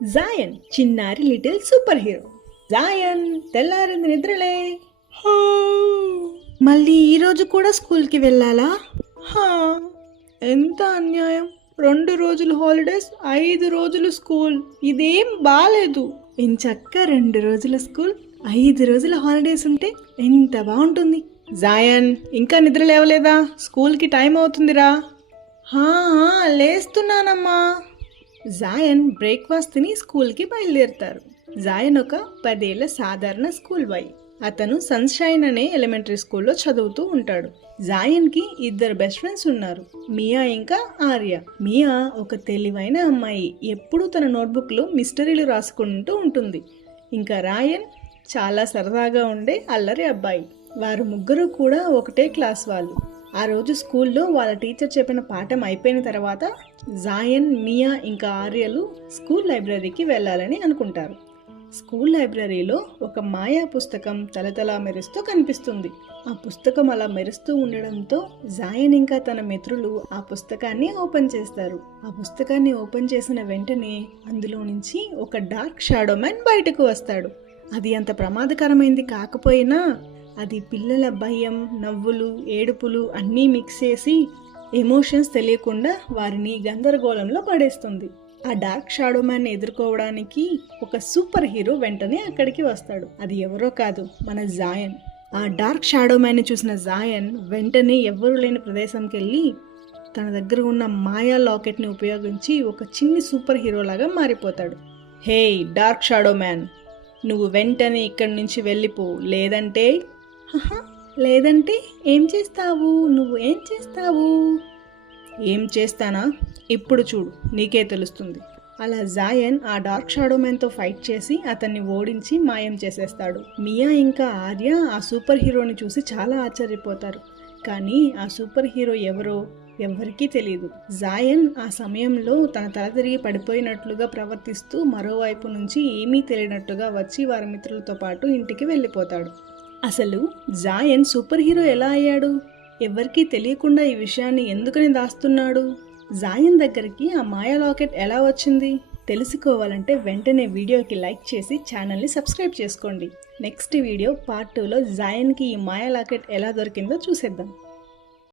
Zion చిన్నారి little super hero. Zion తెల్లారింది నిద్రలే. హా, మళ్ళీ ఈరోజు కూడా స్కూల్కి వెళ్ళాలా? హా, ఎంత అన్యాయం. 2 రోజులు హాలిడేస్, 5 రోజులు స్కూల్. ఇదేం బాలేదు. ఎంచక్క 2 రోజుల స్కూల్, 5 రోజుల హాలిడేస్ ఉంటే ఎంత బాగుంటుంది. జాయన్ ఇంకా నిద్ర లేవలేదా? స్కూల్కి టైం అవుతుందిరా. హా లేస్తున్నానమ్మా. జాయన్ బ్రేక్ఫాస్ట్ తిని స్కూల్కి బయలుదేరుతారు. జాయన్ ఒక 10 ఏళ్ల సాధారణ స్కూల్ బాయ్. అతను సన్షైన్ అనే ఎలిమెంటరీ స్కూల్లో చదువుతూ ఉంటాడు. జాయన్కి 2 బెస్ట్ ఫ్రెండ్స్ ఉన్నారు, మియా ఇంకా ఆర్య. మియా ఒక తెలివైన అమ్మాయి, ఎప్పుడూ తన నోట్బుక్లో మిస్టరీలు రాసుకుంటూ ఉంటుంది. ఇంకా రాయన్ చాలా సరదాగా ఉండే అల్లరి అబ్బాయి. వారు ముగ్గురు కూడా ఒకటే క్లాస్ వాళ్ళు. ఆ రోజు స్కూల్లో వాళ్ళ టీచర్ చెప్పిన పాఠం అయిపోయిన తర్వాత జాయన్, మియా ఇంకా ఆర్యలు స్కూల్ లైబ్రరీకి వెళ్ళాలని అనుకుంటారు. స్కూల్ లైబ్రరీలో ఒక మాయా పుస్తకం తలతలా మెరుస్తూ కనిపిస్తుంది. ఆ పుస్తకం అలా మెరుస్తూ ఉండడంతో జాయన్ ఇంకా తన మిత్రులు ఆ పుస్తకాన్ని ఓపెన్ చేస్తారు. ఆ పుస్తకాన్ని ఓపెన్ చేసిన వెంటనే అందులో నుంచి ఒక డార్క్ షాడో మ్యాన్ బయటకు వస్తాడు. అది అంత ప్రమాదకరమైంది కాకపోయినా అది పిల్లల భయం, నవ్వులు, ఏడుపులు అన్నీ మిక్స్ చేసి ఎమోషన్స్ తెలియకుండా వారిని గందరగోళంలో పడేస్తుంది. ఆ డార్క్ షాడో మ్యాన్ని ఎదుర్కోవడానికి ఒక సూపర్ హీరో వెంటనే అక్కడికి వస్తాడు. అది ఎవరో కాదు, మన జాయన్. ఆ డార్క్ షాడో మ్యాన్ని చూసిన జాయన్ వెంటనే ఎవ్వరూ లేని ప్రదేశంకి వెళ్ళి తన దగ్గర ఉన్న మాయా లాకెట్ని ఉపయోగించి ఒక చిన్ని సూపర్ హీరోలాగా మారిపోతాడు. హే డార్క్ షాడో మ్యాన్, నువ్వు వెంటనే ఇక్కడి నుంచి వెళ్ళిపో, లేదంటే లేదంటే ఏం చేస్తావు? నువ్వు ఏం చేస్తావు? ఏం చేస్తానా? ఇప్పుడు చూడు, నీకే తెలుస్తుంది. అలా జాయన్ ఆ డార్క్ షాడో మ్యాన్తో ఫైట్ చేసి అతన్ని ఓడించి మాయం చేసేస్తాడు. మియా ఇంకా ఆర్య ఆ సూపర్ హీరోని చూసి చాలా ఆశ్చర్యపోతారు. కానీ ఆ సూపర్ హీరో ఎవరో ఎవ్వరికీ తెలియదు. జాయన్ ఆ సమయంలో తన తల తిరిగి పడిపోయినట్లుగా ప్రవర్తిస్తూ మరోవైపు నుంచి ఏమీ తెలియనట్టుగా వచ్చి వారి మిత్రులతో పాటు ఇంటికి వెళ్ళిపోతాడు. అసలు జాయన్ సూపర్ హీరో ఎలా అయ్యాడు? ఎవరికీ తెలియకుండా ఈ విషయాన్ని ఎందుకని దాస్తున్నాడు? జాయన్ దగ్గరికి ఆ మాయా లాకెట్ ఎలా వచ్చింది? తెలుసుకోవాలంటే వెంటనే వీడియోకి లైక్ చేసి ఛానల్ని సబ్స్క్రైబ్ చేసుకోండి. నెక్స్ట్ వీడియో పార్ట్ 2లో జాయన్కి ఈ మాయా లాకెట్ ఎలా దొరికిందో చూసేద్దాం.